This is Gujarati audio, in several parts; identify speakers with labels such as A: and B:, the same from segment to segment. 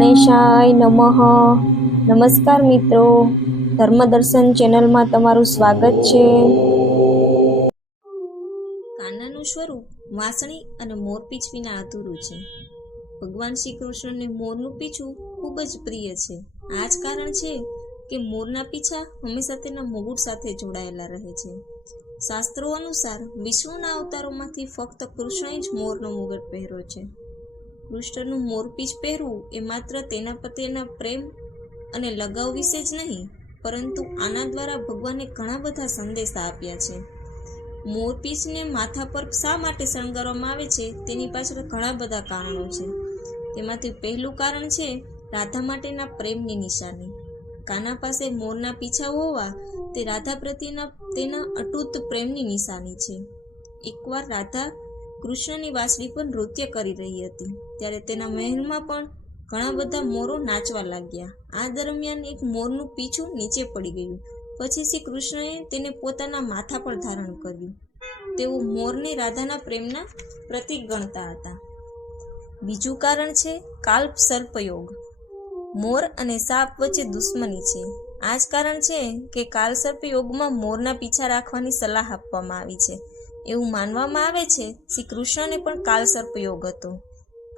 A: ગણેશાય નમઃ. નમસ્કાર મિત્રો. ધર્મદર્શન ચેનલમાં તમારું સ્વાગત છે.
B: કાનાનું સ્વરૂપ વાંસણી અને મોરપીંછ વિના અધૂરું છે. ભગવાન શ્રી કૃષ્ણને મોરનું પીછું ખૂબ જ પ્રિય છે. આ જ કારણ છે કે મોરના પીછા હંમેશા તેના મુગુટ સાથે જોડાયેલા રહે છે. શાસ્ત્રો અનુસાર વિષ્ણુના અવતારોમાંથી ફક્ત કૃષ્ણએ જ મોરનો મુગટ પહેર્યો છે. કૃષ્ણનું મોરપીચ પહેરવું એ માત્ર તેના પ્રત્યેના પ્રેમ અને લગાવ વિશે જ નહીં, પરંતુ આના દ્વારા ભગવાને ઘણા બધા સંદેશા આપ્યા છે. મોરપીચને માથા પર શા માટે શણગારવામાં આવે છે તેની પાછળ ઘણા બધા કારણો છે. તેમાંથી પહેલું કારણ છે રાધા માટેના પ્રેમની નિશાની. કાના પાસે મોરના પીછા હોવા તે રાધા પ્રત્યેના તેના અટૂટ પ્રેમની નિશાની છે. એકવાર રાધા કૃષ્ણની વાંસળી પર નૃત્ય કરી રહી હતી. ત્યારે તેના મહેલમાં પણ ઘણા બધા મોરો નાચવા લાગ્યા. આ દરમિયાન એક મોરનું પીછું નીચે પડી ગયું. પછી શ્રી કૃષ્ણએ તેને પોતાના માથા પર ધારણ કર્યું. તેઓ મોરને રાધાના પ્રેમના પ્રતીક ગણતા હતા. બીજું કારણ છે કાલ્પ સર્પયોગ. મોર અને સાપ વચ્ચે દુશ્મની છે. આ જ કારણ છે કે કાલસર્પ યોગમાં મોરના પીછા રાખવાની સલાહ આપવામાં આવી છે. એવું માનવામાં આવે છે, શ્રી કૃષ્ણને પણ કાલસર્પ યોગ હતો.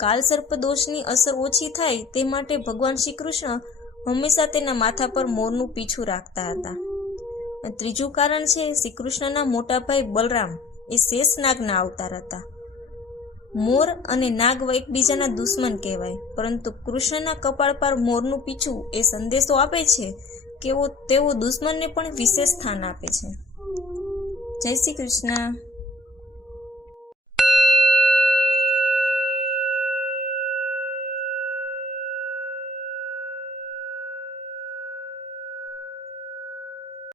B: કાલસર્પ દોષની અસર ઓછી થાય તે માટે ભગવાન શ્રી કૃષ્ણ હંમેશા તેના માથા પર મોરનું પીછું રાખતા હતા. ત્રીજું કારણ છે, શ્રી કૃષ્ણના મોટા ભાઈ બલરામ એ શેષ નાગના અવતાર હતા. મોર અને નાગ એકબીજાના દુશ્મન કહેવાય, પરંતુ કૃષ્ણના કપાળ પર મોરનું પીછું એ સંદેશો આપે છે કે તેઓ દુશ્મનને પણ વિશેષ સ્થાન આપે છે. જય શ્રી કૃષ્ણ.